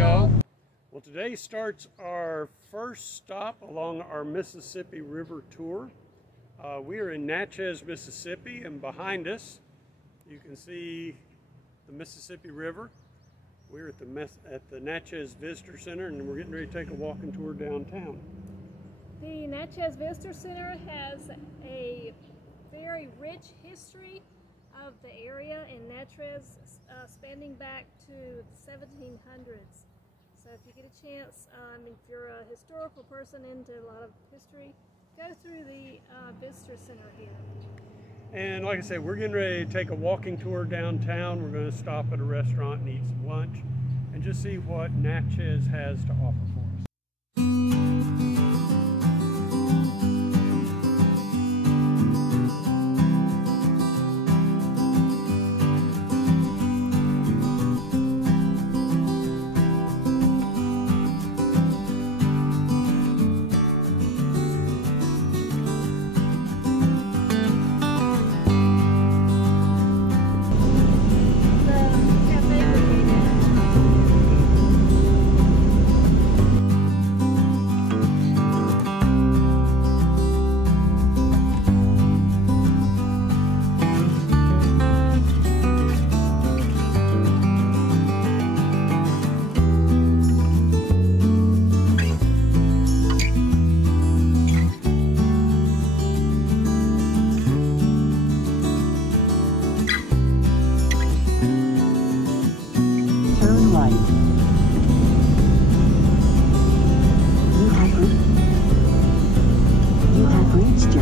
y'all. Well, today starts our first stop along our Mississippi River tour. We are in Natchez, Mississippi, and behind us you can see the Mississippi River. We're at the Natchez Visitor Center, and we're getting ready to take a walking tour downtown. The Natchez Visitor Center has a very rich history of the area in Natchez, spanning back to the 1700s. So if you get a chance, if you're a historical person into a lot of history, go through the Visitor Center here. And like I said, we're getting ready to take a walking tour downtown. We're going to stop at a restaurant and eat some lunch and just see what Natchez has to offer for us.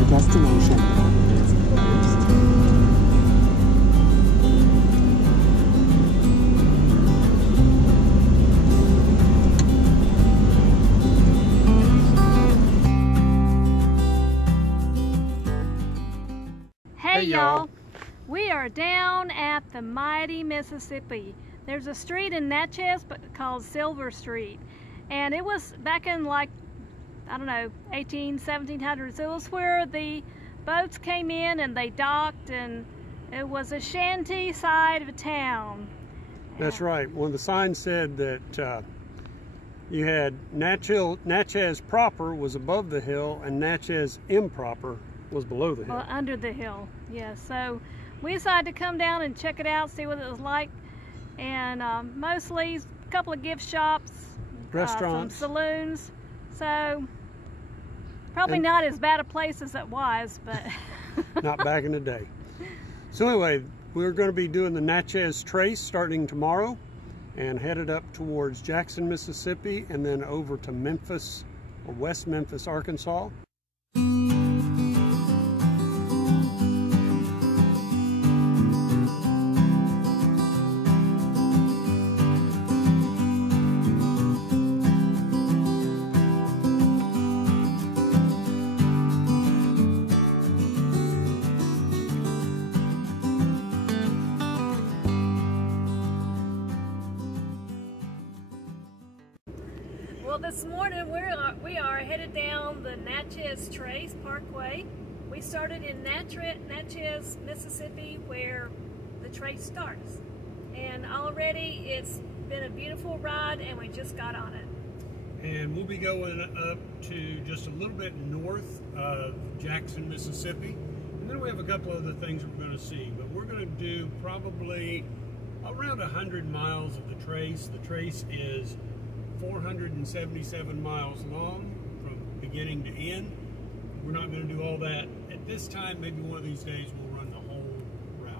Destination. Hey y'all, we are down at the mighty Mississippi. There's a street in Natchez called Silver Street, and it was back in like, I don't know, 1700s. It was where the boats came in and they docked, and it was a shanty side of a town. That's right. Well, the sign said that you had Natchez proper was above the hill and Natchez improper was below the hill. Well, under the hill, yes. So we decided to come down and check it out, see what it was like, and mostly a couple of gift shops, restaurants, some saloons. So probably not as bad a place as it was, but not back in the day. So anyway, we're going to be doing the Natchez Trace starting tomorrow and headed up towards Jackson, Mississippi, and then over to Memphis or West Memphis, Arkansas. Well, this morning we are headed down the Natchez Trace Parkway. We started in Natchez, Mississippi, where the trace starts. And already it's been a beautiful ride, and we just got on it. And we'll be going up to just a little bit north of Jackson, Mississippi. And then we have a couple other things that we're going to see. But we're going to do probably around 100 miles of the trace. The trace is 477 miles long from beginning to end. We're not going to do all that at this time. Maybe one of these days we'll run the whole route.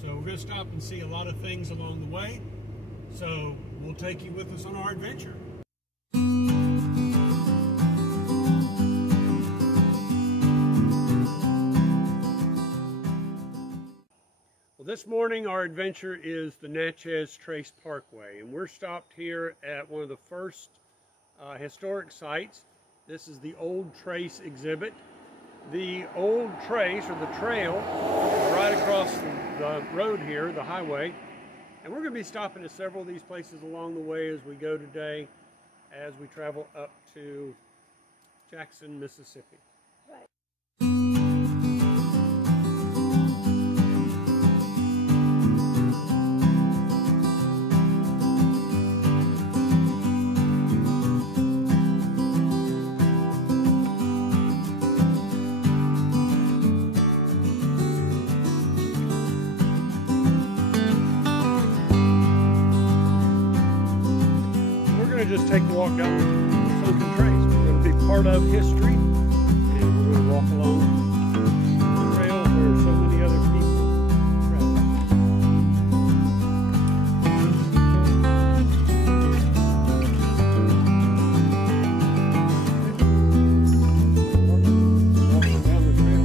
So we're going to stop and see a lot of things along the way. So we'll take you with us on our adventure. This morning our adventure is the Natchez Trace Parkway, and we're stopped here at one of the first historic sites. This is the Old Trace exhibit. The Old Trace, or the trail, is right across the road here, the highway, and we're going to be stopping at several of these places along the way as we go today, as we travel up to Jackson, Mississippi. just take a walk down the sunken trace. We're going to be part of history, and we're going to walk along the trail where so many other people travel. Walking down the trail.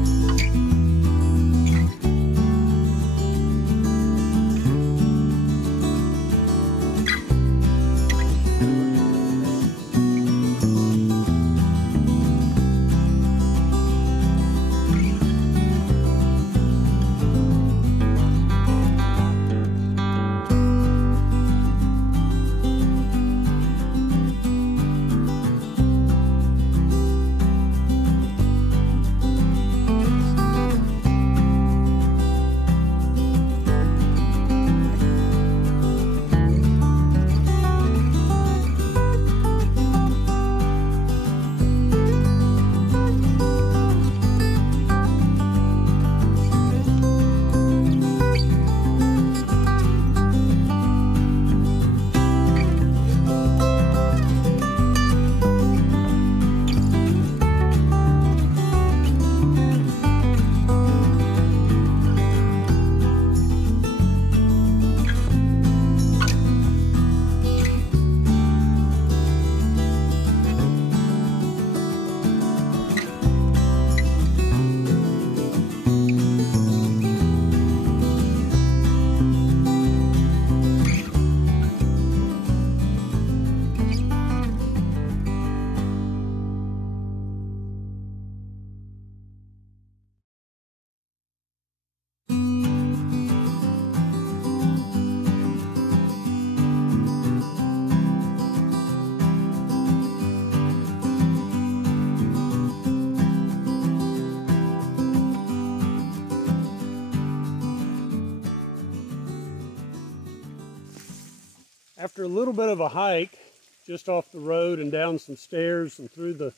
After a little bit of a hike, just off the road and down some stairs and through the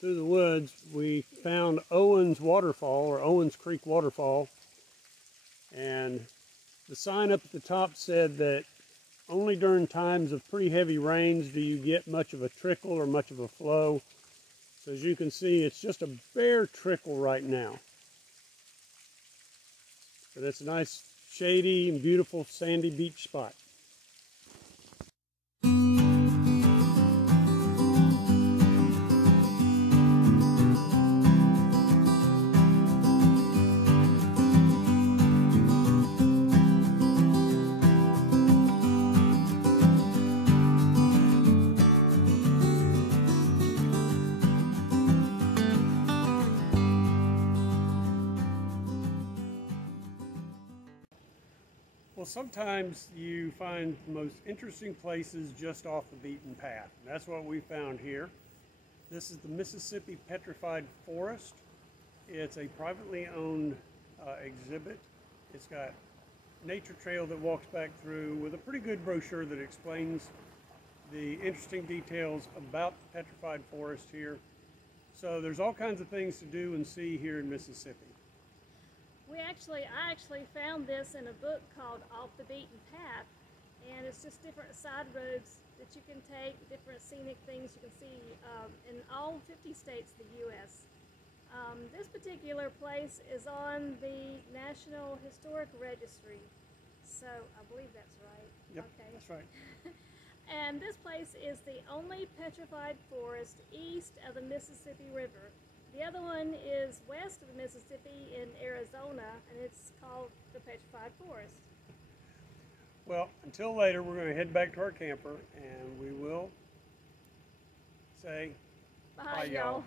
woods, we found Owens Waterfall, or Owens Creek Waterfall. And the sign up at the top said that only during times of pretty heavy rains do you get much of a trickle or much of a flow. So as you can see, it's just a bare trickle right now. But it's a nice shady and beautiful sandy beach spot. Well, sometimes you find the most interesting places just off the beaten path. And that's what we found here. This is the Mississippi Petrified Forest. It's a privately owned exhibit. It's got a nature trail that walks back through with a pretty good brochure that explains the interesting details about the Petrified Forest here. So there's all kinds of things to do and see here in Mississippi. I actually found this in a book called Off the Beaten Path, and it's just different side roads that you can take, different scenic things you can see in all 50 states of the U.S. This particular place is on the National Historic Registry, so I believe that's right. Yep, okay. That's right. And this place is the only petrified forest east of the Mississippi River. The other one is west of the Mississippi in Arizona, and it's called the Petrified Forest. Well, until later, we're going to head back to our camper, and we will say bye y'all.